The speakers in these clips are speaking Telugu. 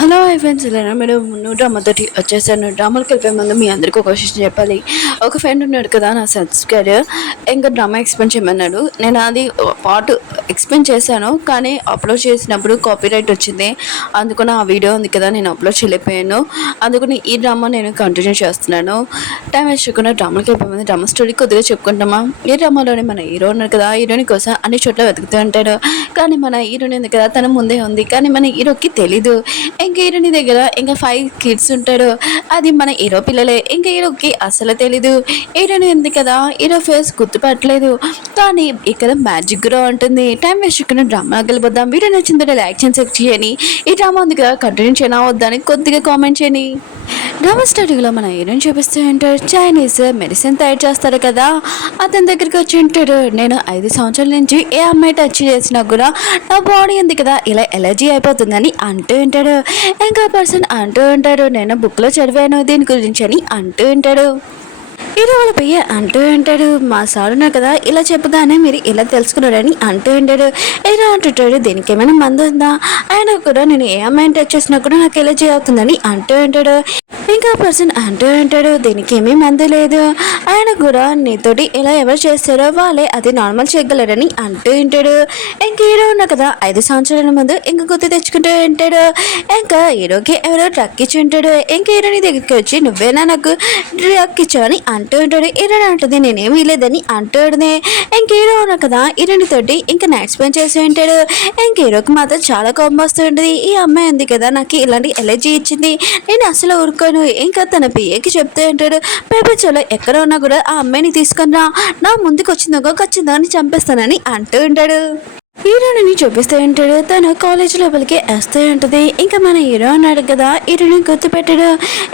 హలో హాయ్ ఫ్రెండ్స్, ఇలా మీరు డ్రామాతోటి వచ్చేసాను. డ్రామాకి వెళ్ళిపోయే ముందు మీ అందరికీ ఒక క్వశ్చన్ చెప్పాలి. ఒక ఫ్రెండ్ ఉన్నాడు కదా, నా సబ్స్క్రైబర్, ఇంకా డ్రామా ఎక్స్ప్లెయిన్ చేయమన్నాడు. నేను అది పార్ట్ ఎక్స్ప్లెయిన్ చేశాను, కానీ అప్లోడ్ చేసినప్పుడు కాపీరైట్ వచ్చింది. అందుకని ఆ వీడియో ఉంది కదా, నేను అప్లోడ్ చేయలేకపోయాను. అందుకని ఈ డ్రామా నేను కంటిన్యూ చేస్తున్నాను. టైం వేస్ట్ చేయకుండా డ్రామాకి వెళ్ళిపోయే ముందు డ్రామా స్టోరీ కొద్దిగా చెప్పుకుంటామా. ఈ డ్రామాలోనే మన హీరో ఉన్నాడు కదా, హీరోని కోసం అన్ని చోట్ల వెతుకుతూ ఉంటాడు. కానీ మన హీరోని ఉంది కదా, తన ముందే ఉంది, కానీ మన హీరోకి తెలీదు. ఇంకా హీరోని దగ్గర ఇంకా 5 కిడ్స్ ఉంటాడు. అది మన హీరో పిల్లలే. ఇంకా హీరోకి అసలు తెలీదు. హీరోని ఉంది కదా, హీరో ఫేస్ గుర్తుపట్టలేదు. కానీ ఇక్కడ మ్యాజిక్ కూడా ఉంటుంది. టైం వేస్ట్ చేయకుండా డ్రామా గెలిపోద్దాం. వీడియో నచ్చిందో లైక్ చేయని, ఈ డ్రామా ఉంది కదా కంటిన్యూ చేయనా వద్దని కొద్దిగా కామెంట్ చేయని. డ్రామా స్టార్టింగ్లో మన హీరోని చూపిస్తూ ఉంటాడు. చైనీస్ మెడిసిన్ తయారు చేస్తారు కదా, అతని దగ్గరికి వచ్చి ఉంటాడు. నేను 5 సంవత్సరాల నుంచి ఏ అమ్మాయి టచ్ చేసినా కూడా నా బాడీ ఉంది కదా ఇలా ఎలర్జీ అయిపోతుందని అంటూ ఉంటాడు. ఇంకా పర్సన్ అంటూ ఉంటాడు, నేను బుక్లో చదివాను దీని గురించి అని అంటూ ఉంటాడు. హీరో వాళ్ళ పయ్య అంటూ ఉంటాడు, మా సార్ ఉన్నారు కదా ఇలా చెప్పగానే మీరు ఇలా తెలుసుకున్నారని అంటూ ఉంటాడు. హీరో అంటుంటాడు, దీనికి ఏమైనా మందు ఉందా? ఆయన కూడా నేను ఏ అమ్మాయిని టచ్ చేసినా కూడా నాకు ఎలర్జీ అవుతుందని అంటూ ఉంటాడు. ఇంకా పర్సన్ అంటూ ఉంటాడు, దీనికి ఏమీ మందు లేదు. ఆయన కూడా నీతోటి ఇలా ఎవరు చేస్తారో వాళ్ళే అది నార్మల్ చేయగలరని అంటూ ఉంటాడు. ఇంకా హీరో ఉన్నా కదా 5 సంవత్సరాల ముందు ఇంకా గుర్తు తెచ్చుకుంటూ ఉంటాడు. ఇంకా హీరోకి ఎవరో ట్రక్ ఇచ్చి ఉంటాడు. ఇంకా హీరోని దగ్గరికి వచ్చి నువ్వేనా నాకు ట్రక్ ఇచ్చావని అంటూ ఉంటాడు. హీరో అంటుంది, నేనేమీ లేదని అంటూ ఉంటుంది. ఇంక హీరో ఉన్నా కదా హీరోని తోటి ఇంకా నైట్ స్పెండ్ చేసి ఉంటాడు. ఇంక హీరోకి మాత్రం చాలా కోపం వస్తూ ఉంటుంది. ఈ అమ్మాయి ఉంది కదా నాకు ఇలాంటి ఎలర్జీ ఇచ్చింది, నేను అసలు ఊరుకోను. ఇంకా తన పిఏకి చెప్తూ ఉంటాడు, ప్రపంచంలో ఎక్కడ ఉన్నా కూడా ఆ అమ్మాయిని తీసుకుని రా, నా ముందుకు వచ్చిందో ఖచ్చితంగా చంపేస్తానని అంటూ ఉంటాడు. హీరోని చూపిస్తూ ఉంటాడు. తను కాలేజ్ లోపలికి వస్తూ ఉంటుంది. ఇంకా మన హీరో అన్నాడు కదా, హీరోని గుర్తుపెట్టాడు.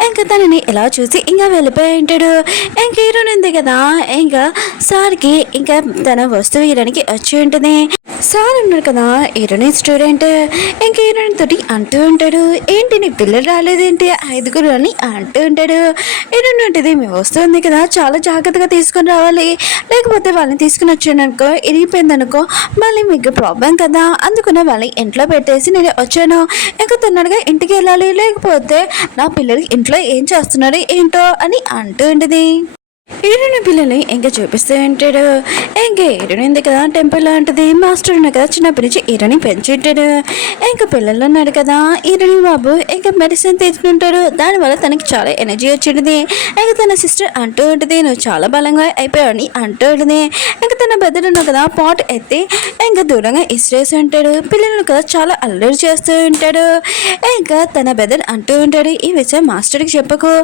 ఇంకా తనని ఎలా చూసి ఇంకా వెళ్ళిపోయి ఉంటాడు. ఇంకా హీరోని ఉంది కదా, ఇంకా సార్కి ఇంకా తన వస్తువు హీరోనికి వచ్చి ఉంటుంది. సార్ ఉన్నాడు కదా హీరోని స్టూడెంట్. ఇంకా హీరోని తోటి అంటూ ఉంటాడు, ఏంటి నీ పిల్లలు రాలేదేంటి 5 అని అంటూ ఉంటాడు. హీరోని ఉంటుంది, మీ వస్తువు ఉంది కదా చాలా జాగ్రత్తగా తీసుకొని రావాలి, లేకపోతే వాళ్ళని తీసుకుని వచ్చాను అనుకో ఇరిగిపోయింది అనుకో మళ్ళీ మీకు ప్రాబ్లం కదా, అందుకనే వాళ్ళని ఇంట్లో పెట్టేసి నేను వచ్చాను. ఇంకా తొందరగా ఇంటికి వెళ్ళాలి, లేకపోతే నా పిల్లలకి ఇంట్లో ఏం చేస్తున్నారు ఏంటో అని అంటూ ఉంటుంది. హీరోని పిల్లల్ని ఇంకా చూపిస్తూ ఉంటాడు. ఇంకా హీరోని ఉంది కదా టెంపుల్ లాంటిది, మాస్టర్ ఉన్నాడు కదా చిన్నప్పటి నుంచి హీరోని పెంచి ఉంటాడు. ఇంకా పిల్లలు ఉన్నాడు కదా హీరోని బాబు ఇంకా మెడిసిన్ తీసుకుంటాడు. దానివల్ల తనకి చాలా ఎనర్జీ వచ్చింది. ఇంకా తన సిస్టర్ అంటూ ఉంటుంది, నువ్వు చాలా బలంగా అయిపోయావని అంటూ ఉంటుంది. ఇంకా తన బెదర్ ఉన్నాడు కదా పాట్ ఎత్తి ఇంకా దూరంగా ఇసిరేసి ఉంటాడు. పిల్లలు కదా చాలా అల్లరి చేస్తూ ఉంటాడు. ఇంకా తన బెదర్ అంటూ ఉంటాడు, ఈ విషయం మాస్టర్కి చెప్పకు,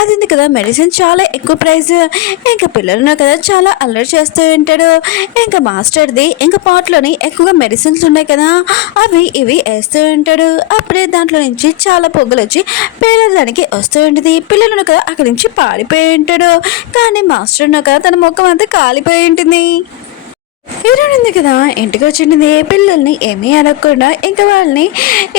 అది ఉంది కదా మెడిసిన్ చాలా ఎక్కువ ప్రైస్. ఇంకా పిల్లలు కదా చాలా అల్లరి చేస్తూ ఉంటాడు. ఇంకా మాస్టర్ది ఇంకా పాట్లోని ఎక్కువగా మెడిసిన్స్ ఉన్నాయి కదా అవి ఇవి వేస్తూ ఉంటాడు. అప్పుడే దాంట్లో నుంచి చాలా పొగలు వచ్చి పేలడానికి వస్తూ ఉంటుంది. పిల్లలను కదా అక్కడి నుంచి పారిపోయి ఉంటాడు. కానీ మాస్టర్ కదా తన ముఖం అంతా కాలిపోయి ఉంటుంది. హీరోయిన్ ఉంది కదా ఇంటికి వచ్చింది. పిల్లల్ని ఏమీ అడగకుండా ఇంకా వాళ్ళని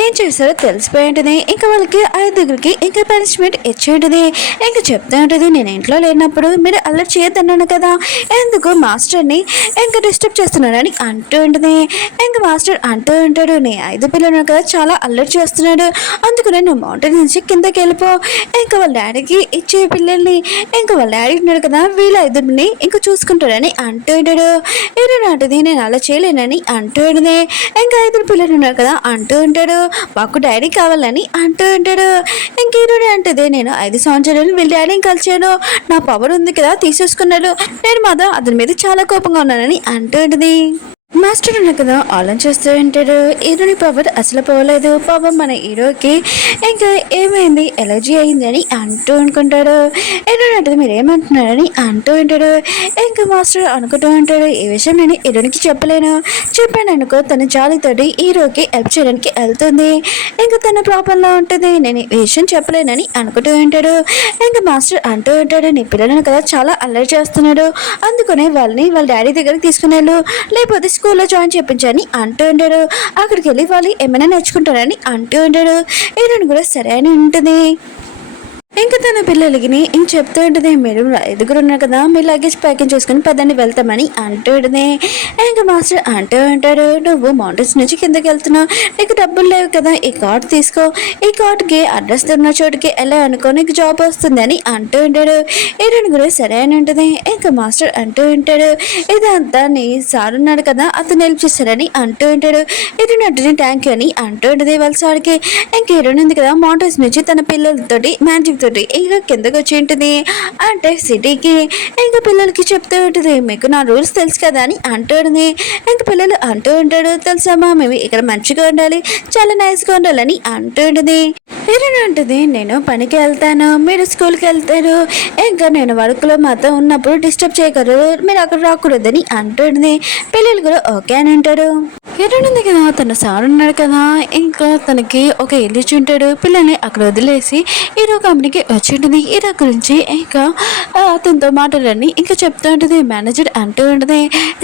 ఏం చేస్తారో తెలిసిపోయి ఉంటుంది. ఇంకా వాళ్ళకి 5 ఇంకా పనిష్మెంట్ ఇచ్చి ఉంటుంది. ఇంకా చెప్తూ ఉంటుంది, నేను ఇంట్లో లేనప్పుడు మీరు అల్లరి చేయొద్దన్నాను కదా, ఎందుకు మాస్టర్ని ఇంకా డిస్టర్బ్ చేస్తున్నాడని అంటూ ఉంటుంది. ఇంకా మాస్టర్ అంటూ ఉంటాడు, నీ 5 పిల్లలు కదా చాలా అల్లరి చేస్తున్నాడు, అందుకనే నువ్వు మౌంటైన్ నుంచి కిందకి వెళ్ళిపో, ఇంకా వాళ్ళ డాడీకి ఇచ్చే పిల్లల్ని ఇంకా వాళ్ళ డాడీ ఉన్నాడు కదా వీళ్ళ 5 ఇంకా చూసుకుంటాడని అంటూ ఉంటాడు. అంటది, నేను అలా చేయలేనని అంటూ ఉంటుంది. ఇంకా 5 పిల్లలు ఉన్నారు కదా అంటూ ఉంటాడు, మాకు డాడీ కావాలని అంటూ ఉంటాడు. ఇంక హీరోని అంటది, నేను 5 సంవత్సరాలు వీళ్ళ డాడీని కలిచాను, నా పవర్ ఉంది కదా తీసేసుకున్నాడు, నేను మాత్రం అతని మీద చాలా కోపంగా ఉన్నానని అంటూ ఉంటుంది. మాస్టర్ ఉన్న కదా ఆలోచన చేస్తూ ఉంటాడు, హీరోని పవర్ అసలు పోలేదు, పాపం మన హీరోకి ఇంకా ఏమైంది ఎలర్జీ అయింది అని అంటూ అనుకుంటాడు. హీరోని అంటే మీరు ఏమంటున్నారని అంటూ ఉంటాడు. ఇంకా మాస్టర్ అనుకుంటూ ఉంటాడు, ఈ విషయం నేను హీరోనికి చెప్పాను అనుకో తన జాలితోటి హీరోకి హెల్ప్ చేయడానికి వెళ్తుంది, ఇంకా తన ప్రాబ్లంలో ఉంటుంది, నేను ఈ విషయం చెప్పలేనని అనుకుంటూ ఉంటాడు. ఇంకా మాస్టర్ అంటూ ఉంటాడు, నీ పిల్లలను కదా చాలా అల్లరి చేస్తున్నాడు, అందుకనే వాళ్ళని వాళ్ళ డాడీ దగ్గరికి తీసుకుని వెళ్ళు, లేకపోతే స్కూల్లో జాయిన్ చేయించని అంటూ ఉంటాడు. అక్కడికి వెళ్ళి వాళ్ళు ఏమైనా నేర్చుకుంటారని అంటూ ఉంటాడు. హీరోయిన్ కూడా సరే అని ఉంటుంది. ఇంకా తన పిల్లలకి ఇంక చెప్తూ ఉంటుంది, మీరు 5 ఉన్నారు కదా, మీ లగేజ్ ప్యాకింగ్ చేసుకుని పదండి వెళ్తామని అంటూ ఉంటుంది. ఇంకా మాస్టర్ అంటూ ఉంటాడు, నువ్వు మౌంటైన్స్ నుంచి కిందకి వెళ్తున్నావు, నీకు డబ్బులు లేవు కదా, ఈ కార్డు తీసుకో, ఈ కార్డుకి అడ్రస్ ఉన్న చోటుకి ఎలా అనుకో, నీకు జాబ్ వస్తుందని అంటూ ఉంటాడు. హీరోయిన్ కూడా సరే అని ఉంటుంది. ఇంకా మాస్టర్ అంటూ ఉంటాడు, ఇదంతా నీ సార్ ఉన్నాడు కదా, అతను హెల్ప్ చేస్తాడని అంటూ ఉంటాడు. హీరోయిన్ అంటే థ్యాంక్ యూ అని అంటూ ఉంటుంది వాళ్ళ సార్కి. ఇంక హీరోయిన్ ఉంది కదా, మౌంటైన్స్ నుంచి తన పిల్లలతోటి మ్యాజిక్ తోటి ఇంకా కిందకి వచ్చి ఉంటుంది, అంటే సిటీకి. ఇంకా పిల్లలకి చెప్తూ ఉంటుంది, మీకు నా రూల్స్ తెలుసు కదా అని అంటూ ఉంటుంది. ఇంకా పిల్లలు అంటూ ఉంటాడు, తెలుసమ్మా మేము ఇక్కడ మంచిగా ఉండాలి, చాలా నైస్గా ఉండాలని అంటూ ఉంటుంది. హీరోయిన్ అంటుంది, నేను పనికి వెళ్తాను, మీరు స్కూల్కి వెళ్తారు, ఇంకా నేను వర్క్లో మాతో ఉన్నప్పుడు డిస్టర్బ్ చేయగలరు, మీరు అక్కడ రాకూడదని అంటుంది. పిల్లలు కూడా ఓకే అని అంటారు. హీరోయిన్ ఉంది కదా, తన సార్ ఉన్నాడు కదా, ఇంకా తనకి ఒక ఇల్లు ఇచ్చి ఉంటాడు. పిల్లల్ని అక్కడ వదిలేసి హీరో కంపెనీకి వచ్చి ఉంటుంది. హీరో గురించి ఇంకా అతనితో మాట్లాడని ఇంకా చెప్తూ ఉంటుంది. మేనేజర్ అంటూ ఉంటుంది,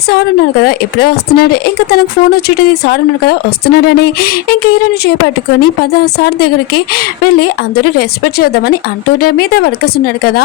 సార్ ఉన్నాడు కదా ఇప్పుడే వస్తున్నాడు, ఇంకా తనకు ఫోన్ వచ్చి ఉంటుంది, సార్ ఉన్నాడు కదా వస్తున్నాడని. ఇంకా హీరోని చేపట్టుకొని సార్ దగ్గరికి వెళ్ళి అందరూ రెస్పెక్ట్ చేద్దామని అంటుంటే, మీద వర్కర్స్ ఉన్నాడు కదా,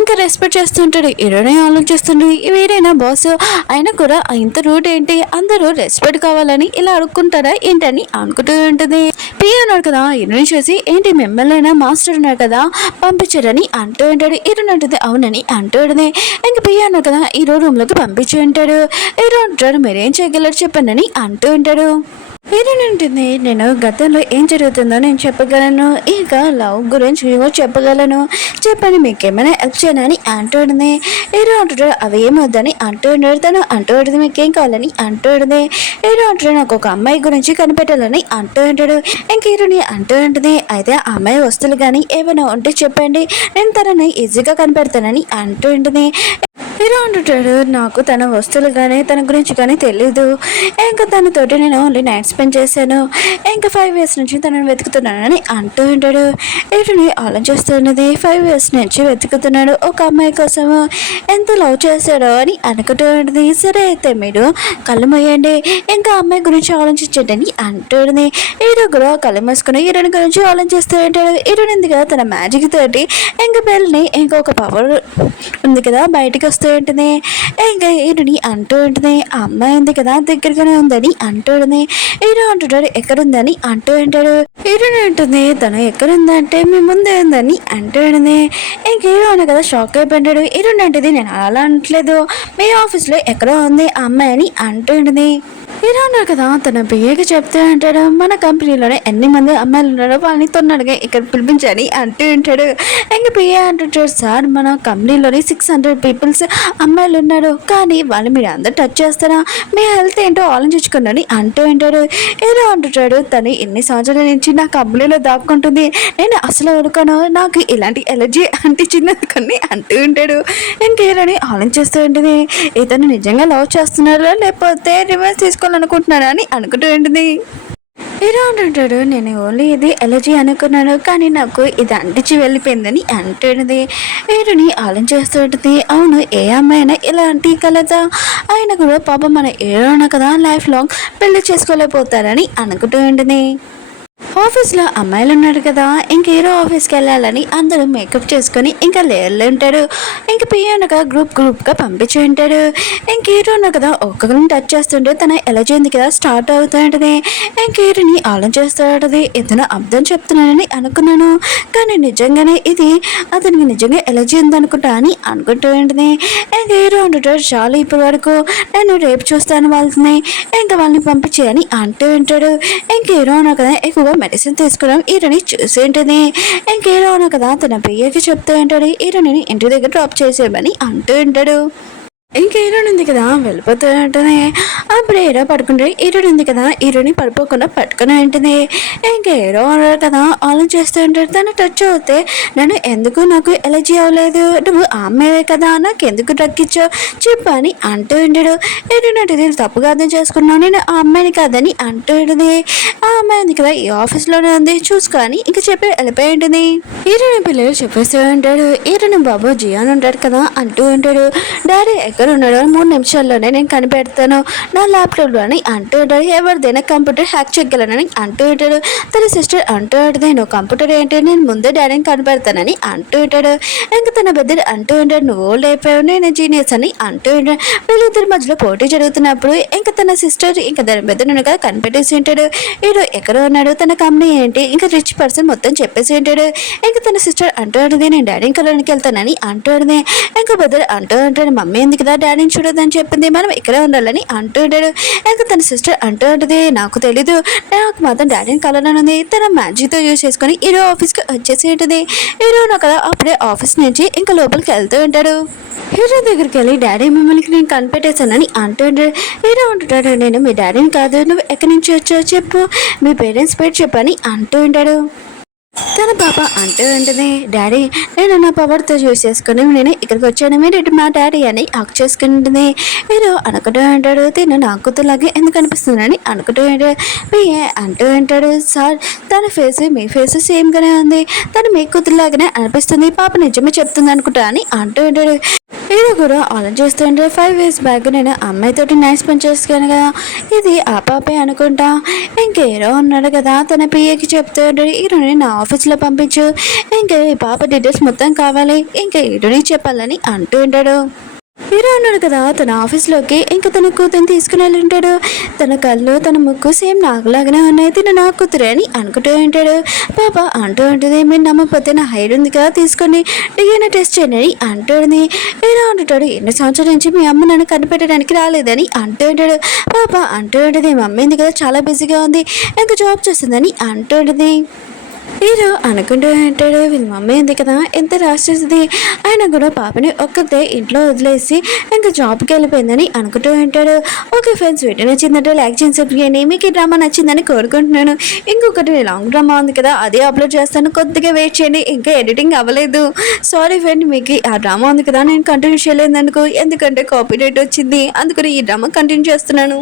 ఇంకా రెస్పెక్ట్ చేస్తుంటాడు. హీరోనే ఆలోచిస్తుండే, వేరేనా బాస్ అయినా కూడా ఇంత రూట్ ఏంటి, అందరూ రెస్పెక్ట్ కావాలని ఇలా అడుక్కుంటారా ఏంటని అనుకుంటూ ఉంటుంది. పిఏ ఉన్నాడు కదా, హీరోని చూసి ఏంటి మిమ్మల్ని మాస్టర్ ఉన్నాడు కదా పంపించారని అంటూ ఉంటాడు. హీరోని అంటుంది అవునని అంటూ ఉంటుంది. ఇంకా పిఏ ఉన్నాడు కదా, హీరో రూమ్ లోకి పంపించి ఉంటాడు. హీరో అంటాడు, మీరేం చేయగలరు చెప్పండి అంటూ ఉంటాడు. హీరోయిన్ ఉంటుంది, నేను గతంలో ఏం జరుగుతుందో నేను చెప్పగలను, ఇంకా లవ్ గురించి చెప్పగలను, చెప్పండి మీకేమైనా హెల్ప్ చేయనని అంటుంది. హీరో అంటాడు అవి ఏమవుద్దని అంటూ ఉంటాడు. తను అంటూ ఉంటుంది, మీకేం కావాలని అంటూ ఉంటుంది. హీరో అంటాడు, నాకు ఒక అమ్మాయి గురించి కనిపెట్టాలని అంటూ ఉంటాడు. ఇంక హీరోని అంటూ ఉంటుంది, అయితే ఆ అమ్మాయి వస్తువులు కానీ ఏమైనా ఉంటే చెప్పండి, నేను తనని ఈజీగా కనిపెడతానని అంటూ ఉంటుంది. హీరో అంటుంటాడు, నాకు తన వస్తువులు కానీ తన గురించి కానీ తెలీదు, ఇంకా తనతోటి నేను ఓన్లీ నైట్ స్పెండ్ చేశాను, ఇంకా 5 years నుంచి తనను వెతుకుతున్నానని అంటూ ఉంటాడు. హీరోని ఆలోచిస్తున్నది, 5 years నుంచి వెతుకుతున్నాడు ఒక అమ్మాయి కోసము, ఎంత లవ్ చేశాడో అని అనుకుంటూ ఉంటుంది. సరే అయితే మీరు కళ్ళు మూయండి, ఇంకా అమ్మాయి గురించి ఆలోచించండి అని అంటుంది. హీరో కూడా కళ్ళు మూసుకుని హీరోని గురించి ఆలోచిస్తూ ఉంటాడు. హీరోని ఉంది కదా తన మ్యాజిక్ తోటి ఇంకా బెల్ని ఇంకొక పవర్ ఉంది కదా బయటికి వస్తూ ఉంటుంది. ఇంకా హీరోని అంటూ ఉంటుంది, ఆ అమ్మాయి ఉంది కదా దగ్గరగానే ఉందని అంటూ ఉంటుంది. హీరో అంటుంటాడు ఎక్కడుందని అంటూ ఉంటాడు. హీరోని అంటుంది, తను ఎక్కడుందంటే మీ ముందే ఉందని అంటూ ఉంటుంది. ఇంక హీరో అన్న కదా షాక్ అయిపోయాడు. హీరోని అంటుంది, నేను అలా అనట్లేదు, మీ ఆఫీస్లో ఎక్కడో ఉంది ఆ అమ్మాయి అని అంటూ ఉంటుంది. హీరో ఉన్నారు కదా, తన పిఏకి చెప్తూ ఉంటాడు, మన కంపెనీలోనే ఎన్ని మంది అమ్మాయిలు ఉన్నారో వాళ్ళని తొందరగా ఇక్కడ పిలిపించని అంటూ ఉంటాడు. ఇంకా పిఏ అంటుంటాడు, సార్ మన కంపెనీలోని 600 పీపుల్స్ అమ్మాయిలు ఉన్నారు, కానీ వాళ్ళు మీరు అందరు టచ్ చేస్తారా, మీ హెల్త్ ఏంటో ఆలోచించుకున్నాని అంటూ ఉంటాడు. హీరో అంటుంటాడు, తను ఎన్ని సంవత్సరాల నుంచి నా కంపెనీలో దాక్కుంటుంది, నేను అసలు ఉడకను, నాకు ఇలాంటి ఎలర్జీ అంటించినది కొన్ని అంటూ ఉంటాడు. ఇంక హీరోని ఆలోచిస్తూ ఉంటుంది, ఇతను నిజంగా లవ్ చేస్తున్నారా లేకపోతే రివర్స్ తీసుకోవాలనుకుంటున్నాడా అని అనుకుంటూ ఉంటుంది. హీరో అంటుంటాడు, నేను ఓన్లీ ఇది ఎలర్జీ అనుకున్నాను, కానీ నాకు ఇది అంటించి వెళ్ళిపోయిందని అంటుంది. హీరోని ఆలోచిస్తూ ఉంటుంది, అవును ఏ అమ్మాయినా ఇలాంటి కలదా, ఆయన కూడా పాపం మన హీరోనా కదా లైఫ్ లాంగ్ పెళ్లి చేసుకోలేకపోతారని అనుకుంటూ ఉంటుంది. ఆఫీస్లో అమ్మాయిలు ఉన్నాడు కదా, ఇంక హీరో ఆఫీస్కి వెళ్ళాలని అందరూ మేకప్ చేసుకొని ఇంకా లేయర్లు ఉంటాడు. ఇంక పియ్యనగా గ్రూప్గా పంపించి ఉంటాడు. ఇంక హీరో ఉన్నా కదా ఒక్కొక్కరిని టచ్ చేస్తుంటే తన ఎలర్జీ ఉంది కదా స్టార్ట్ అవుతూ ఉంటుంది. ఇంక హీరోని ఆలోచిస్తూ ఉంటుంది, ఇతను అర్థం చెప్తున్నానని అనుకున్నాను, కానీ నిజంగానే ఇది అతనికి నిజంగా ఎలర్జీ ఉందనుకుంటా అని అనుకుంటూ ఉంటుంది. ఇంక హీరో అంటుంటాడు, చాలు ఇప్పటి వరకు, నేను రేపు చూస్తాను వాళ్ళని, ఇంకా వాళ్ళని పంపించేయని అంటూ ఉంటాడు. ఇంక హీరో ఉన్నా కదా ఎక్కువగా మెడిసిన్ తీసుకోవడం హీరోని చూసి ఉంటుంది. ఇంక హీరో ఉన్నా కదా తన పియ్యకి చెప్తూ ఉంటాడు, హీరోని ఇంటి దగ్గర డ్రాప్ చేసేయమని అంటూ ఉంటాడు. ఇంక హీరోయిన్ ఉంది కదా వెళ్ళిపోతూ ఉంటుంది. అప్పుడు హీరో పడుకుంటే హీరోయిన్ ఉంది కదా హీరోని పడిపోకుండా పట్టుకుని ఉంటుంది. ఇంక హీరో అన్నారు కదా ఆలోచిస్తూ ఉంటాడు, తను టచ్ అవుతే నన్ను ఎందుకు నాకు ఎలర్జీ అవ్వలేదు, నువ్వు ఆ అమ్మాయి కదా నాకు ఎందుకు డ్రగ్ ఇచ్చావు చెప్పు అని అంటూ ఉంటాడు. హీరోయిన్ అంటే నేను తప్పుగా అర్థం చేసుకున్నాను, నేను ఆ అమ్మాయిని కాదని అంటూ ఉంటుంది. ఆ అమ్మాయి ఉంది కదా ఈ ఆఫీస్లోనే ఉంది చూసుకొని ఇంక చెప్పి వెళ్ళిపోయి ఉంటుంది. హీరోయిన్ పిల్లలు చెప్పేస్తూ ఉంటాడు, హీరోయిన్ బాబు జియాన్ ఉంటాడు కదా అంటూ ఉంటాడు, డాడీ ఎక్కడ ఉన్నాడో 3 నిమిషాల్లోనే నేను కనిపెడతాను నా ల్యాప్టాప్లో అని అంటూ ఉంటాడు. ఎవరిదైనా కంప్యూటర్ హ్యాక్ చేయగలనని అంటూ ఉంటాడు. తన సిస్టర్ అంటూ ఉంటుంది, నువ్వు కంప్యూటర్ ఏంటి, నేను ముందే డాడీని కనిపెడతానని అంటూ ఉంటాడు. ఇంకా తన బెద్దరు అంటూ ఉంటాడు, నువ్వు లేపావు నేను జీనియస్ అని అంటూ ఉంటాడు. వీళ్ళిద్దరి మధ్యలో పోటీ జరుగుతున్నప్పుడు ఇంకా తన సిస్టర్ ఇంకా తన బెద్దరు కదా కనిపెట్టేసి ఉంటాడు. వీడు ఎక్కడ ఉన్నాడు, తన కంపెనీ ఏంటి, ఇంకా రిచ్ పర్సన్ మొత్తం చెప్పేసి ఉంటాడు. ఇంకా తన సిస్టర్ అంటూ ఉంటుంది, నేను డాడీని కలవడానికి వెళ్తానని అంటూ ఉంటుంది. ఇంకా బెద్దరు అంటూ ఉంటాడు, మమ్మీ ఎందుకు కదా డాడీని చూడదని చెప్పింది, మనం ఇక్కడే ఉండాలని అంటూ ఉంటాడు. ఇంకా తన సిస్టర్ అంటూ ఉంటుంది, నాకు తెలీదు, నాకు మాత్రం డాడీని కలవనుంది. తన మ్యాజిక్తో యూజ్ చేసుకొని హీరో ఆఫీస్కి వచ్చేసి ఉంటుంది. హీరోను కదా అప్పుడే ఆఫీస్ నుంచి ఇంకా లోపలికి వెళ్తూ ఉంటాడు. హీరో దగ్గరికి వెళ్ళి డాడీ మిమ్మల్ని నేను కనిపెట్టేశానని అంటూ ఉంటాడు. హీరో అంటుంటాడు, నేను మీ డాడీని కాదు, నువ్వు ఎక్కడి నుంచి వచ్చావు చెప్పు, మీ పేరెంట్స్ పేరు చెప్పని అంటూ ఉంటాడు. తన పాప అంటూ ఉంటుంది, డాడీ నేను నా పవర్తో యూజ్ చేసుకుని నేను ఇక్కడికి వచ్చాను, మీరు మా డాడీ అని హక్ చేసుకుని ఉంటుంది. మీరు అనుకుంటూ ఉంటాడు, తిను నా కూతురులాగే ఎందుకు అనిపిస్తుందని అనుకుంటూ ఉంటాడు. పిఏ అంటూ ఉంటాడు, సార్ తన ఫేస్ మీ ఫేస్ సేమ్గానే ఉంది, తను మీ కూతురులాగానే అనిపిస్తుంది, పాప నిజమే చెప్తుంది అనుకుంటా అని అంటూ ఉంటాడు. హీరో కూడా ఆలోచిస్తుంటే 5 years బ్యాక్ నేను అమ్మాయితోటి నైట్ స్పెండ్ చేసుకున్నాను కదా, ఇది ఆ పాపే అనుకుంటా. ఇంకా హీరో ఉన్నాడు కదా తన పిఏకి చెప్తూ ఉంటాడు, హీరోని నా ఆఫీస్లో పంపించు, ఇంకా ఈ పాప డీటెయిల్స్ మొత్తం కావాలి, ఇంకా హీరోని చెప్పాలని అంటూ ఉంటాడు. హీరో ఉన్నాడు కదా తన ఆఫీస్లోకి ఇంకా తన కూతురిని తీసుకుని వెళ్ళి ఉంటాడు. తన కళ్ళు తన ముక్కు సేమ్ నాకులాగానే ఉన్నాయి, తిన నా కూతురే అని అనుకుంటూ ఉంటాడు. పాప అంటూ ఉంటుంది, మీరు నమ్మకపోతే నా హైడ్ ఉంది కదా తీసుకొని డిఎన్ఏ టెస్ట్ చేయండి అని అంటుంది. హీరో అంటుంటాడు, ఎన్ని సంవత్సరాల నుంచి మీ అమ్మ నన్ను కనిపెట్టడానికి రాలేదని అంటూ ఉంటాడు. పాప అంటూ ఉంటుంది, మా అమ్మ ఉంది కదా చాలా బిజీగా ఉంది, ఇంకా జాబ్ చేస్తుందని అంటూ ఉంటుంది. హీరో అనుకుంటూ ఉంటాడు, వీళ్ళ మమ్మీ ఉంది కదా ఎంత రాసేది, ఆయన కూడా పాపని ఒక్కతే ఇంట్లో వదిలేసి ఇంకా జాబ్కి వెళ్ళిపోయిందని అనుకుంటూ ఉంటాడు. ఓకే ఫ్రెండ్స్, వీడియో నచ్చిందంటే లైక్ చేసి మీకు ఈ డ్రామా నచ్చిందని కోరుకుంటున్నాను. ఇంకొకటి లాంగ్ డ్రామా ఉంది కదా అది అప్లోడ్ చేస్తాను, కొద్దిగా వెయిట్ చేయండి, ఇంకా ఎడిటింగ్ అవ్వలేదు. సారీ ఫ్రెండ్, మీకు ఆ డ్రామా ఉంది కదా నేను కంటిన్యూ చేయలేదు ఎందుకంటే కాపీరైట్ వచ్చింది, అందుకని ఈ డ్రామా కంటిన్యూ చేస్తున్నాను.